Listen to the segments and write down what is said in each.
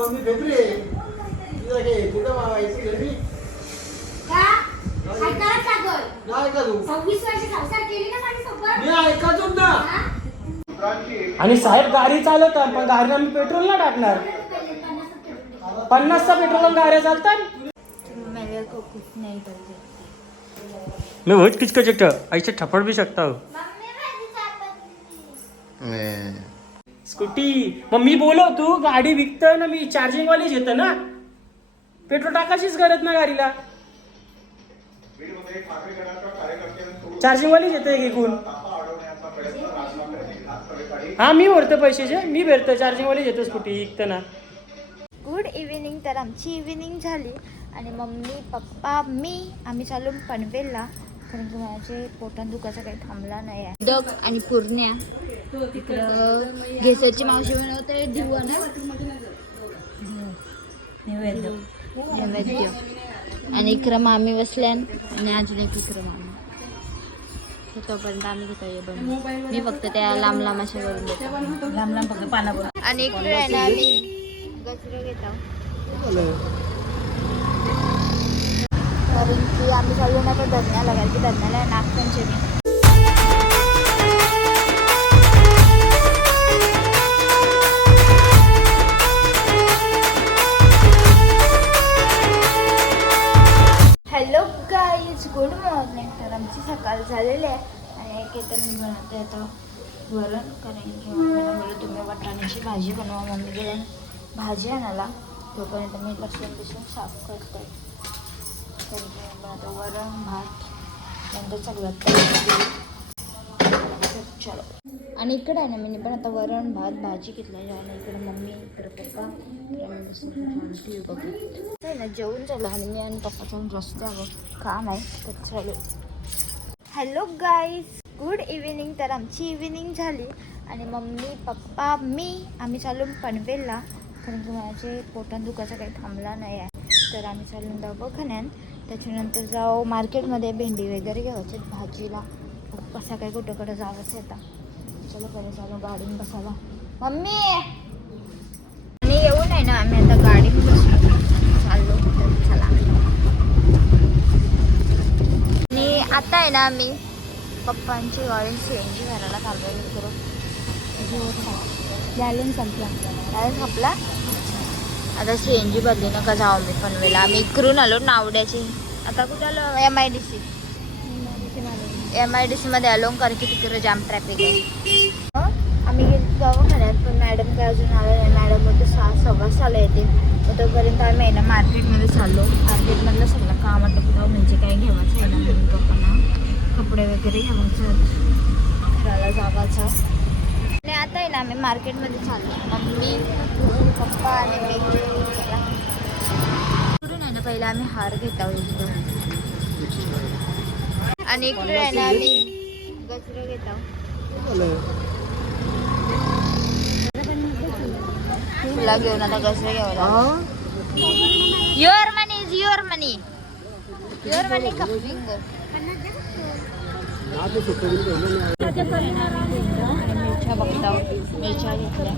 Mummy फेबरे तुझं घे कुठं मावायची घरी का? ऐकायलाच लागल. नाही का तू सव्वीस वर्ष संसार केली ना माझ्यासोबत मी ऐकायचो ना? आणि साहेब गाडी चालवतात पण गाडीला मी पेट्रोल ना टाकणार. पन्नासचा पेट्रोल गाड्या चालतात. मेरे को कुछ नहीं करते मी बहुत किचक चकट ऐसे थप्पड़ भी सकता हूँ स्कूटी. मग मी बोलव तू गाडी विकतोय ना मी चार्जिंग वालीच येतं ना. पेट्रोल टाकायचीच गरज ना गाडीला. चार्जिंग वालीच येतं एक एकूण. हा मी भरतो पैशाचे मी भरतो चार्जिंग वालीच येतो स्कूटी विकताना गुड इव्हिनिंग तर आमची इव्हिनिंग झाली. आणि मम्मी पप्पा मी आम्ही चालू पनवेलला. कारण की माझे पोटात दुखाचा काही थांबला नाही आहे. डग आणि पूर्ण्या. इकडं घेसाची मावशी बनवते दिवा नैवेद्य. आणि इकडं मामी बसल्यान आणि अजून एक इकडं मामी. तोपर्यंत आम्ही घेतो बनवून मी फक्त त्या लांब लांब अशा करून देतो. लांब लांब फक्त पानावर. आणि इकडे आहे ना आम्ही गजरं घेत. कारण की आम्ही चाललो ना तर दर्शनाला कारण की आहे Nagpanchami. Hello guys good morning तर आमची सकाळ झालेली आहे. आणि एक येतं मी बनवते आता वरण कारण की मम्मीला तुम्ही वाटाण्याची भाजी बनवा. मम्मी गेल्या भाजी आणायला. तोपर्यंत मी लसूण बिसून साफ करते. कारण वरण भात नंतर सगळ्यात चलो आणि इकडे आहे ना मी पण आता वरण भात भाजी घेतला आणि इकडे मम्मी इकडे पप्पा इकडे आहे ना जेवण झालं आणि मी आणि पप्पा जाऊन रस्त्यावर काम आहे तर चालू. हॅलो गाईज गुड इव्हिनिंग तर आमची इव्हिनिंग झाली. आणि मम्मी पप्पा मी आम्ही चालू पनवेलला. कारण की माझे पोटात दुखायचं काही थांबला नाही आहे. तर आम्ही चालून दवाखान्यात. त्याच्यानंतर जाऊ मार्केटमध्ये भेंडी वगैरे घ्यायचे भाजीला. कसा काय कुठंकडं जावंच येतं चलो बरं चालू गाडीत बसायला मम्मी! आणि येऊन आहे ना आम्ही आता गाडीत बसलो चाललो तर चला. आणि आता आहे ना आम्ही पप्पांची गाडी सी एन जी करू गॅलन संपला. गॅलन संपला. आता सी एन जी बदली नका जाऊ मी पनवेला आम्ही इकडून आलो नावड्याची. आता कुठे आलो? M I D C M I D सीमध्ये आलो कारण की तिकडे जाम ट्रॅफिक आहे. आम्ही गेलो दवाखान्यात पण मॅडम काय अजून आलं नाही. मॅडम मग सहा सव्वा साला येते मग तोपर्यंत आम्ही आहे ना मार्केटमध्ये चाललो. मार्केटमधलं सगळं काम आटोपलं म्हणजे काय घ्यायचं आहे ना पप्पांना कपडे वगैरे घ्यायचं. घराला जागाचा. आणि आता आहे ना आम्ही मार्केटमध्ये चाललो. मम्मी पप्पा आणि इकडून आहे ना पहिला आम्ही हार घेत आहोत आणि इकडे आहे ना आम्ही गजरं घेत आहोत. तुला घेऊन आता गजरं घ्यावं your money is your money your money का बिंगो मिरच्या बघता मिरच्या घेतल्या.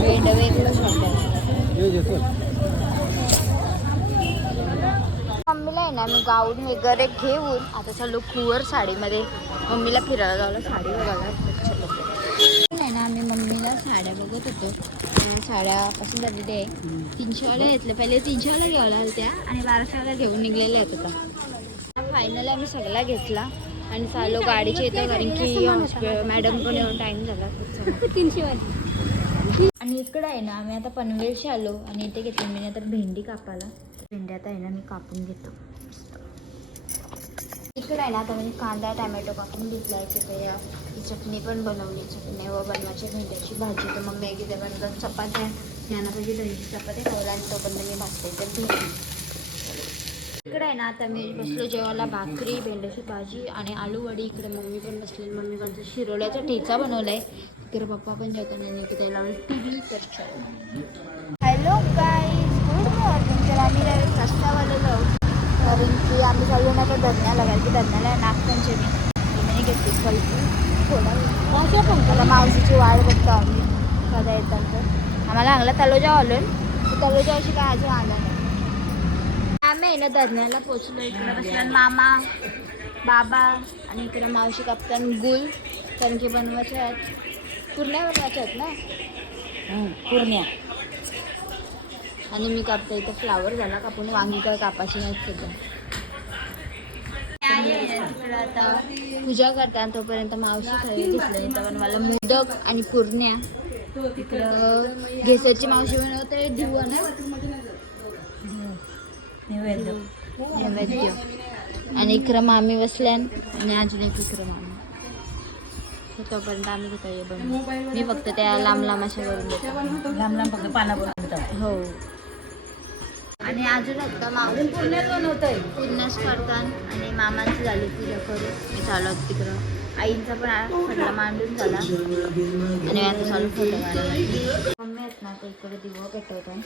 भेंड मम्मीला आहे ना मी गाऊन वगैरे घेऊन आता चालू कुवर साडीमध्ये. मम्मीला फिरायला जावला साडी बघायला नाही ना आम्ही मम्मीला साड्या बघत होतो. साड्या पसंत झालेल्या आहे. तीनशे घेतल्या. पहिले तीनशेवाला वाल्या घ्यायला होत्या आणि बाराशेवाला घेऊन निघलेल्या आहेत आता. फायनली आम्ही सगळा घेतला. आणि चालू गाडीचे येतं कारण की मॅडम पण येऊन टाईम झाला. तीनशे आणि इकडं आहे ना आम्ही आता पनवेलशी आलो आणि इथे घेतली. मी आता भेंडी कापायला. भेंडी आता आहे ना मी कापून घेतो. इकडं आहे ना आता म्हणजे कांदा टॅमॅटो कापून घेतला आहे. तिथे चटणी पण बनवली. चटणी व बनवायची भेंड्याची भाजी. तर मग मॅगी ते बनवतात. चपात्या ज्ञानापाशी दहीची चपाती खावला आणि तोपर्यंत मी भाजते. तर भेंडी इकडे आहे ना आता मी बसलो जेवायला भाकरी भेंड्याची भाजी आणि आलू वडी. इकडे मम्मी पण बसली मम्मी पण शिरोल्याचा ठेचा बनवलाय. तिकडे पप्पा पण जेवताना आणि इकडे लावलं टी व्ही. तर हॅलो काय गुड मॉर्निंग तर आम्ही डायरेक्ट रस्त्यावर कारण की आम्ही चाललो ना तर दर्शनाला कारण की आहे नागपंचमी मी घेतली कल्पी. थोडा पण तुला मावशीची वाट बघतो आम्ही. कदा येतात तर. आम्हाला चांगला तलोजा आलोय तलोजा अशी काय अजून आला नाही. आम्ही आहे ना धरण्याला पोचलो इकडे बसल्या मामा बाबा आणि इकडे मावशी कापतान गुल कणकी बनवायचे आहेत. पूर्ण्या बनवायचे आहेत ना? पूर्ण्या आणि मी कापते इथं फ्लावर झाला कापून वांगी काय कापायची नाहीत तिकडं आता पूजा करतात तोपर्यंत मावशी खाली दिसले. तर बनवायला मोदक आणि पूर्ण्या इकडं घेसाची मावशी बनवते दिवा ना नैवेद्य. आणि इकडं मामी बसल्यान आणि अजून एक मामी तर तोपर्यंत आम्ही तिथं बनवू मी फक्त त्या लांब लांब अशा करून देतो. लांब लांब फक्त पाना बनवतात हो. आणि अजून आता मावशी पुण्यात बनवतंय. पूर्णच करतात आणि मामांची झाली पूजा करून. मी चालू तिकडं. आईंचा पण खडला मांडून झाला. आणि आता चालू फोटो. मम्मी आहेत ना ते इकडे दिवा पेटवतो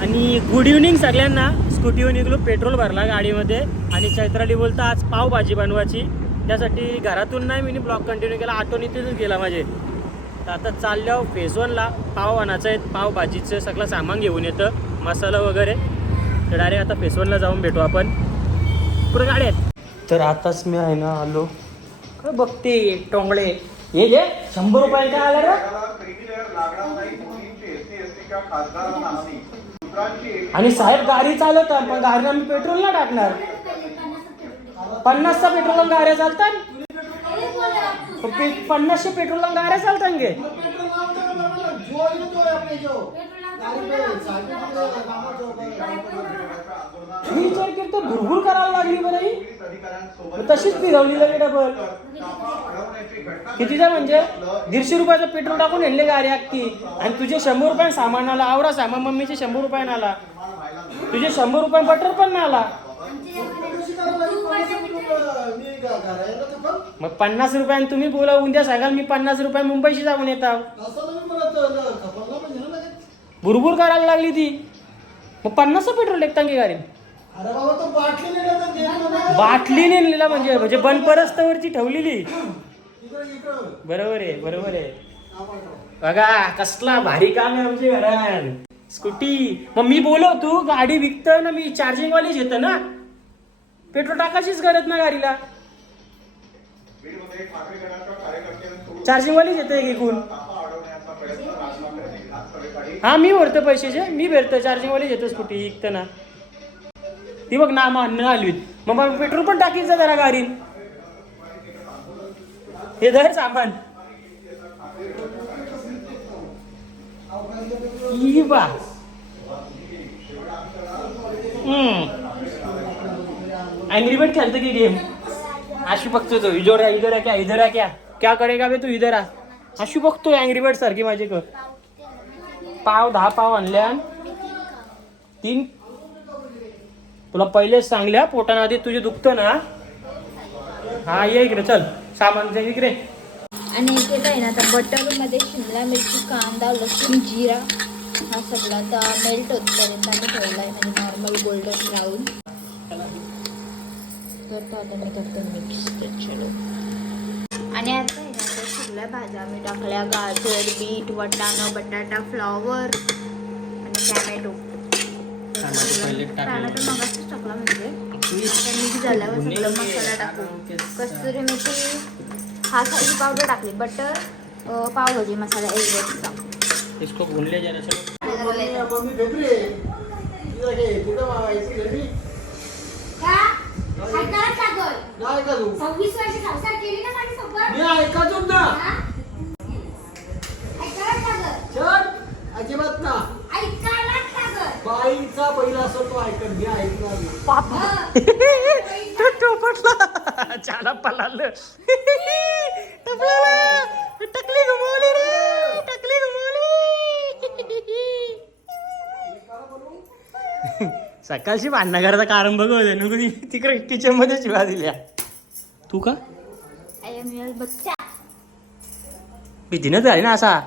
आणि गुड इव्हनिंग सगळ्यांना. स्कूटीवर निघलो पेट्रोल भरला गाडीमध्ये. आणि चैत्राली बोलता आज पावभाजी बनवायची. त्यासाठी घरातून नाही मी ब्लॉग कंटिन्यू केला आठवण इथेच गेला माझे. तर आता चालल्यावर फेज वनला पाव आणायचं आहे पावभाजीचं सगळं सामान घेऊन येतं मसाला वगैरे. तर डायरेक्ट आता फेज वनला जाऊन भेटू आपण. पुढे गाडी आहेत. तर आताच मी आहे ना आलो. काय बघते टोंगळे. हे घे शंभर रुपये काय आलं रे? आणि साहेब गाडी चालवतात पण गाडीला आम्ही पेट्रोल ना टाकणार. पन्नासचा पेट्रोल गाड्या चालतात? पण पन्नासशे पेट्रोल गाड्या चालतात गे. ही विचार भुरभुर करायला लागली बरं ही तशीच फिरवली लगे डबल कितीचा म्हणजे? दीडशे रुपयाचं पेट्रोल टाकून आणले गाडी अख्खी. आणि तुझे शंभर रुपये सामान आला. आवरा सामान. मम्मीचे शंभर रुपये आला. तुझे शंभर रुपये बटर पण नाही आला. मग पन्नास रुपयाने तुम्ही बोला उद्या सांगाल मी पन्नास रुपये मुंबईशी जाऊन येतात असं नाही म्हणत ल- खपरला म्हणजे ना लगेच. भुरभुर करायला लागली ती. मग पन्नासचं पेट्रोल टेकता की गाडी अरे बाबा तो बाटली नेला तर बाटली नेलेला म्हणजे म्हणजे बंद परस्तवरची ठेवलेली. इकडं इकडं. बरोबर आहे बरोबर आहे. बघा. कसला भारी काम आहे आमच्या घरात. स्कूटी. मग मी बोलवतो गाडी विकतोय ना मी चार्जिंग वालीच येतं ना. पेट्रोल टाकायचीच गरज ना गाडीला. चार्जिंग वालीच येतं एक एकूण हा मी भरतो पैशाचे मी भरतो चार्जिंग वालीच येतो स्कूटी ना. ती बघ ना मान अन्न मग मग पेट्रोल पण टाकील जा जरा गाडीत हे धर सामान. ई बा. खेळतो बर्ड की गेम अशी बघतो तो. इधर इधर क्या इधर आहे क्या? क्या करेगा बे तू इधर आ बघतो अँग्री बर्ड सारखी माझे कर पाव दहा पाव आणल्या तीन. तुला पहिलेच सांगल्या पोटानं आधी तुझे दुखतं ना. हा ये इकडे चल. सामान दे इकडे. आणि इथे काय ना आता बटरमध्ये शिमला मिरची कांदा लसूण जिरा हा सगळा आता मेल्ट होतपर्यंत आम्ही ठेवला आहे म्हणजे नॉर्मल गोल्डन ब्राऊन करतो आता मी करतो मिक्स चलो आणि आता सगळ्या भाज्या. आम्ही टाकल्या गाजर बीट वाटाणा बटाटा फ्लॉवर आणि टॅमॅटो. टॅमॅटो मगाशीच टाकला म्हणजे. मिक्स झाल्यावर सगळं मसाला टाकू कस्तुरी मेथी हा सारी पावडर टाकली. बटर पावभाजी मसाला एवढेचा. इसको भून ले जरा चलो मम्मी मम्मी फेबरी आहे. तिला घे, कुठं मागायची घरी? का ऐकायलाच लागल. नाही का तू? सव्वीस वर्ष संसार केली ना माझ्यासोबत मी ऐकायचोच ना हा? ऐकायलाच लागल चल अजिबात ना ऐकायलाच लागल बाईचा पहिला असं तो ऐकत मी ऐकणार नाही. तो पटला चाला पळालं. टपलाला टकली घुमवली रे टकली घुमवली. सकाळची भांडणं करायचं कारण बघ होते नको तिकडे किचनमध्ये शिवा दिल्या. तू का? आय एम युअर बच्चा भीतीनं झाली ना असा.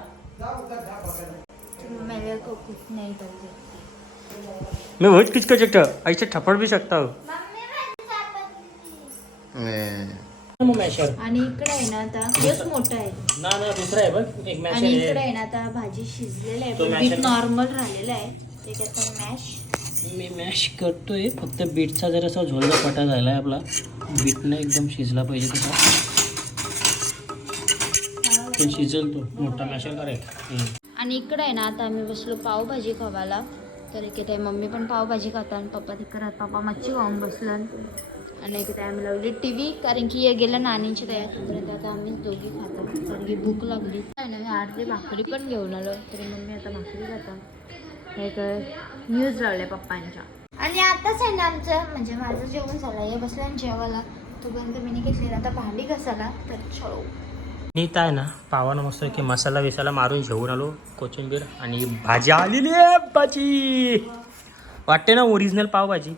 मेरे को कुछ नहीं कर सकती मैं बहुत किच कर सकता ऐसे थप्पड़ भी सकता हूँ। आणि इकडे आहे ना आता हेच मोठं आहे. ना ना दुसरा आहे बघ एक आणि इकडे आहे ना आता भाजी शिजलेली आहे पण बीट नॉर्मल राहिलेलं आहे. ते आता मॅश मी मॅश करतोय फक्त बीटचा जरासा झोलला पटा झाला आहे आपला बीटने एकदम शिजला पाहिजे तसा. शिजल तो मोठा मॅशर करेक्ट आणि इकडे आहे ना आता आम्ही बसलो पावभाजी खावायला. तर एक आहे मम्मी पण पावभाजी खाता आणि पप्पा ते करत पप्पा मच्छी खाऊन बसलं आणि एक आम्ही लावली टी व्ही कारण की हे गेलं नानींची तयार. तोपर्यंत आता आम्ही दोघी खातो कारण की भूक लागली. आहे ना मी ते भाकरी पण घेऊन आलो. तरी मम्मी आता भाकरी खाता एक न्यूज लावले पप्पांच्या. आणि आताच आहे ना आमचं म्हणजे माझं जेवण झालं. हे बसलं आणि जेवायला. तोपर्यंत मी घेतली आता भांडी घसाला तर छळू नीत आहे ना? पावानं मस्त की मसाला विसाला मारून घेऊन आलो कोथिंबीर आणि भाजी. आलेली आहे भाजी वाटते ना ओरिजिनल पावभाजी?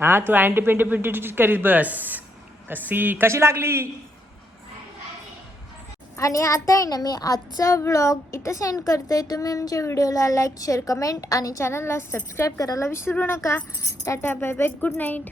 हा तू अँटी पेंटी पिंटी करीत बस. कशी कशी लागली? आणि आता आहे ना मी आजचा ब्लॉग इथं सेंड करते तुम्ही आमच्या व्हिडिओला लाईक शेअर कमेंट आणि चॅनलला सबस्क्राईब करायला विसरू नका. Tata bye bye good night